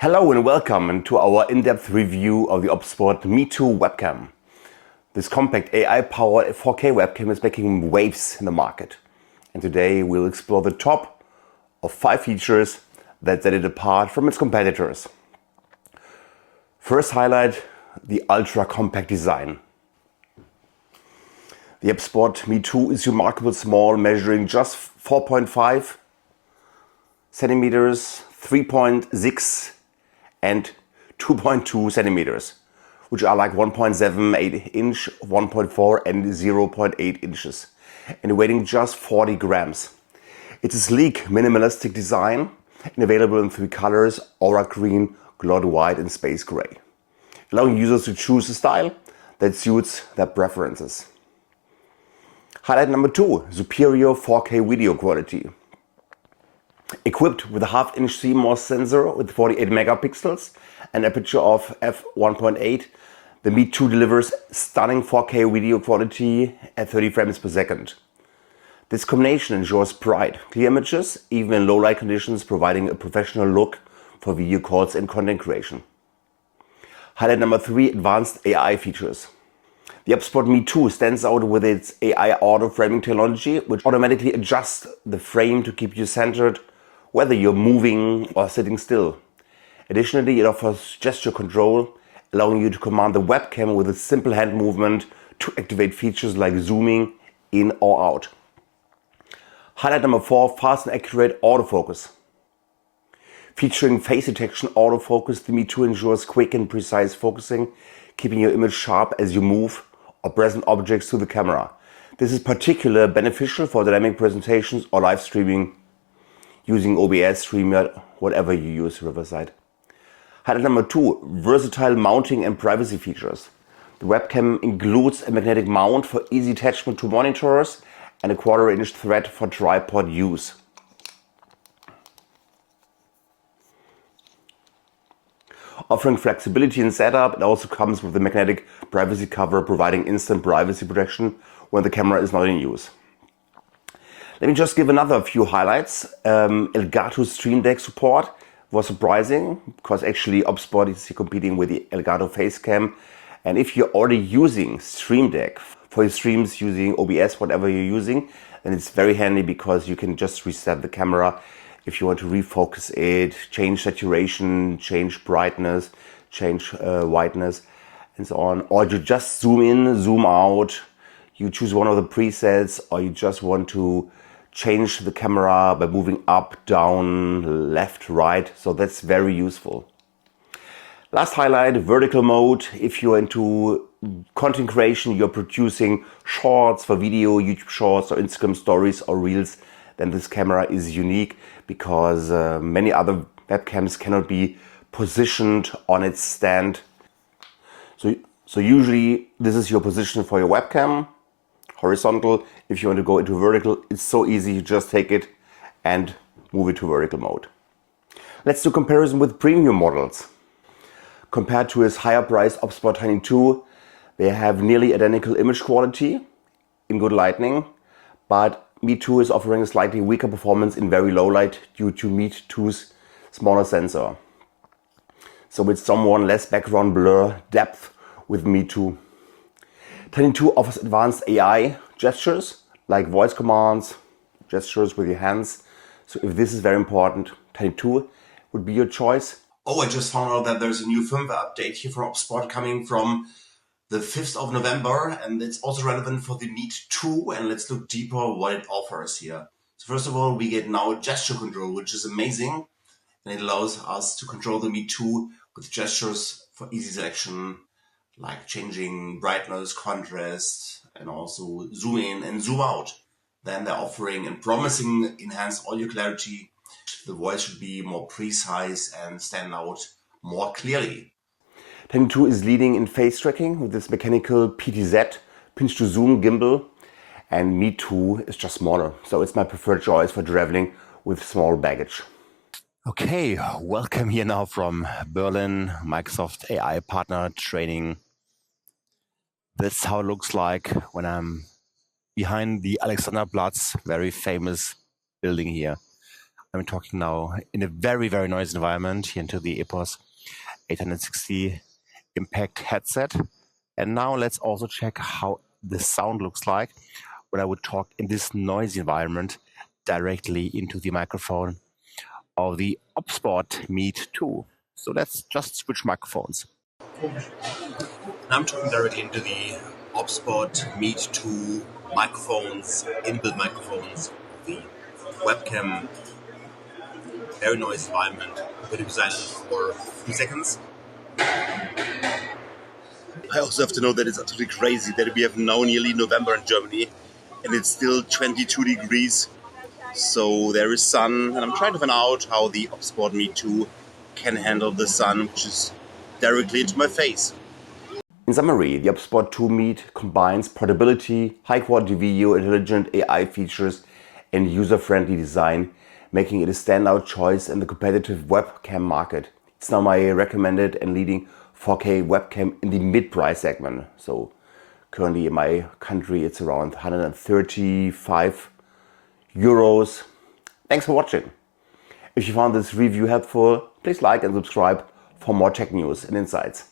Hello and welcome to our in-depth review of the OBSBOT Meet webcam. This compact AI-powered 4K webcam is making waves in the market. And today we'll explore the top of 5 features that set it apart from its competitors. First highlight, the ultra-compact design. The OBSBOT Meet is remarkably small, measuring just 4.5 centimeters, 3.6 and 2.2 centimeters, which are like 1.78 inch, 1.4 and 0.8 inches, and weighing just 40 grams. It's a sleek, minimalistic design and available in 3 colors: aura green, cloud white and space gray, allowing users to choose a style that suits their preferences. Highlight number 2, superior 4K video quality. Equipped with a half-inch CMOS sensor with 48 megapixels and aperture of f1.8, the Meet 2 delivers stunning 4K video quality at 30 frames per second. This combination ensures bright, clear images, even in low-light conditions, providing a professional look for video calls and content creation. Highlight number 3, advanced AI features. The OBSBOT Meet 2 stands out with its AI auto framing technology, which automatically adjusts the frame to keep you centered, whether you're moving or sitting still. Additionally, it offers gesture control, allowing you to command the webcam with a simple hand movement to activate features like zooming in or out. Highlight number 4, fast and accurate autofocus. Featuring face detection autofocus, the Meet 2 ensures quick and precise focusing, keeping your image sharp as you move or present objects to the camera. This is particularly beneficial for dynamic presentations or live streaming using OBS, StreamYard, whatever you use, Riverside. Highlight number 2, versatile mounting and privacy features. The webcam includes a magnetic mount for easy attachment to monitors and a 1/4-inch thread for tripod use. Offering flexibility in setup, it also comes with a magnetic privacy cover, providing instant privacy protection when the camera is not in use. Let me just give another few highlights. Elgato Stream Deck support was surprising because actually OBSBOT is competing with the Elgato Facecam. And if you're already using Stream Deck for your streams using OBS, whatever you're using, then it's very handy because you can just reset the camera if you want to refocus it, change saturation, change brightness, change whiteness and so on. Or you just zoom in, zoom out, you choose one of the presets, or you just want to change the camera by moving up, down, left, right. So that's very useful. Last highlight, vertical mode. If you're into content creation, you're producing shorts for video, YouTube shorts or Instagram stories or reels, then this camera is unique because many other webcams cannot be positioned on its stand. So usually this is your position for your webcam, horizontal. If you want to go into vertical, it's so easy. You just take it and move it to vertical mode. Let's do comparison with premium models. Compared to its higher priced OBSBOT Tiny 2, they have nearly identical image quality in good lighting, but Meet 2 is offering a slightly weaker performance in very low light due to Meet 2's smaller sensor. So with somewhat less background blur depth with Meet 2. Tiny 2 offers advanced AI gestures like voice commands, gestures with your hands. So if this is very important, Tiny 2 would be your choice. Oh, I just found out that there's a new firmware update here from OBSBOT coming from the 5th of November, and it's also relevant for the Meet 2, and let's look deeper what it offers here. So first of all, we get now gesture control, which is amazing, and it allows us to control the Meet 2 with gestures for easy selection, like changing brightness, contrast, and also zoom in and zoom out. Then they're offering and promising enhanced audio clarity. The voice should be more precise and stand out more clearly. Tiny 2 is leading in face tracking with this mechanical PTZ, pinch to zoom gimbal, and Meet 2 is just smaller. So it's my preferred choice for traveling with small baggage. Okay, welcome here now from Berlin, Microsoft AI partner training. That's how it looks like when I'm behind the Alexanderplatz, very famous building here. I'm talking now in a very, very noisy environment here into the EPOS 860 Impact headset. And now let's also check how the sound looks like when I would talk in this noisy environment directly into the microphone of the OBSBOT Meet 2. So let's just switch microphones. I'm talking directly into the OBSBOT Meet 2 microphones, inbuilt microphones, the webcam, very noisy environment. I'm going to be silent for a few seconds. I also have to know that it's absolutely crazy that we have now nearly November in Germany and it's still 22 degrees. So there is sun, and I'm trying to find out how the OBSBOT Meet 2 can handle the sun, which is directly into my face. In summary, the OBSBOT 2 Meet combines portability, high-quality video, intelligent AI features, and user-friendly design, making it a standout choice in the competitive webcam market. It's now my recommended and leading 4K webcam in the mid-price segment. So currently in my country it's around 135 euros. Thanks for watching. If you found this review helpful, please like and subscribe for more tech news and insights.